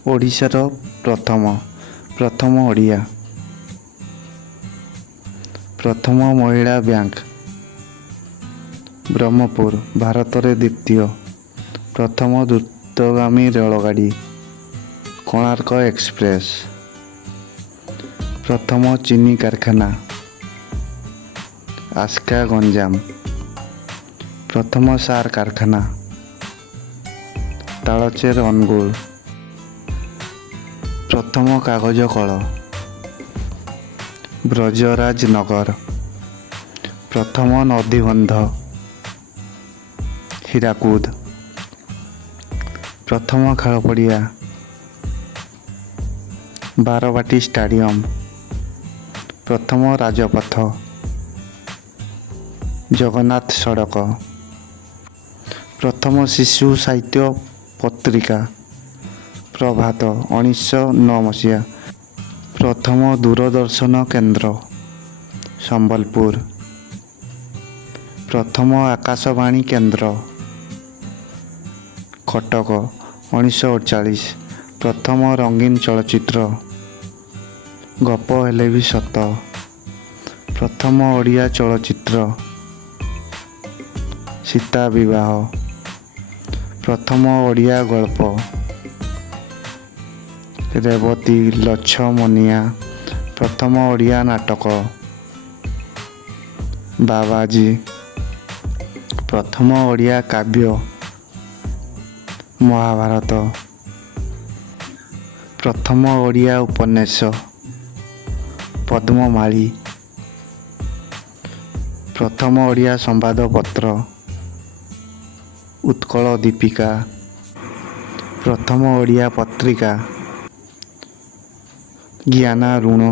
ଓଡ଼ିଶାର ପ୍ରଥମ ଓଡ଼ିଆ, ପ୍ରଥମ ମହିଳା ବ୍ୟାଙ୍କ, ବ୍ରହ୍ମପୁର ଭାରତରେ ଦ୍ୱିତୀୟ, ପ୍ରଥମ ଦ୍ରୁତଗାମୀ ରେଳଗାଡ଼ି, କୋଣାର୍କ ଏକ୍ସପ୍ରେସ୍, ପ୍ରଥମ ଚିନି କାରଖାନା, ଆସ୍କା ଗଞ୍ଜାମ, ପ୍ରଥମ ସାର କାରଖାନା, ତାଳଚେର ଅନୁଗୁଳ, ପ୍ରଥମ କାଗଜ କଳ, ବ୍ରଜରାଜନଗର, ପ୍ରଥମ ନଦୀବନ୍ଧ, ହୀରାକୁଦ, ପ୍ରଥମ ଖେଳପଡ଼ିଆ, ବାରବାଟୀ ଷ୍ଟାଡ଼ିୟମ, ପ୍ରଥମ ରାଜପଥ, ଜଗନ୍ନାଥ ସଡ଼କ, ପ୍ରଥମ ଶିଶୁ ସାହିତ୍ୟ ପତ୍ରିକା ପ୍ରଭାତ 1909 ମସିହା, ପ୍ରଥମ ଦୂରଦର୍ଶନ କେନ୍ଦ୍ର ସମ୍ବଲପୁର, ପ୍ରଥମ ଆକାଶବାଣୀ କେନ୍ଦ୍ର କଟକ 1948, ପ୍ରଥମ ରଙ୍ଗୀନ ଚଳଚ୍ଚିତ୍ର ଗପ ହେଲେ ବି ସତ, ପ୍ରଥମ ଓଡ଼ିଆ ଚଳଚ୍ଚିତ୍ର ସୀତା ବିବାହ, ପ୍ରଥମ ଓଡ଼ିଆ ଗଳ୍ପ ରେବତୀ ଲଛମନିଆ, ପ୍ରଥମ ଓଡ଼ିଆ ନାଟକ ବାବାଜୀ, ପ୍ରଥମ ଓଡ଼ିଆ କାବ୍ୟ ମହାଭାରତ, ପ୍ରଥମ ଓଡ଼ିଆ ଉପନ୍ୟାସ ପଦ୍ମମାଳୀ, ପ୍ରଥମ ଓଡ଼ିଆ ସମ୍ବାଦପତ୍ର ଉତ୍କଳ ଦୀପିକା, ପ୍ରଥମ ଓଡ଼ିଆ ପତ୍ରିକା ଜ୍ଞାନାରୁଣ।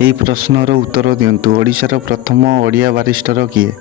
ଏହି ପ୍ରଶ୍ନର ଉତ୍ତର ଦିଅନ୍ତୁ। ଓଡ଼ିଶାର ପ୍ରଥମ ଓଡ଼ିଆ ବାରିଷ୍ଟର କିଏ?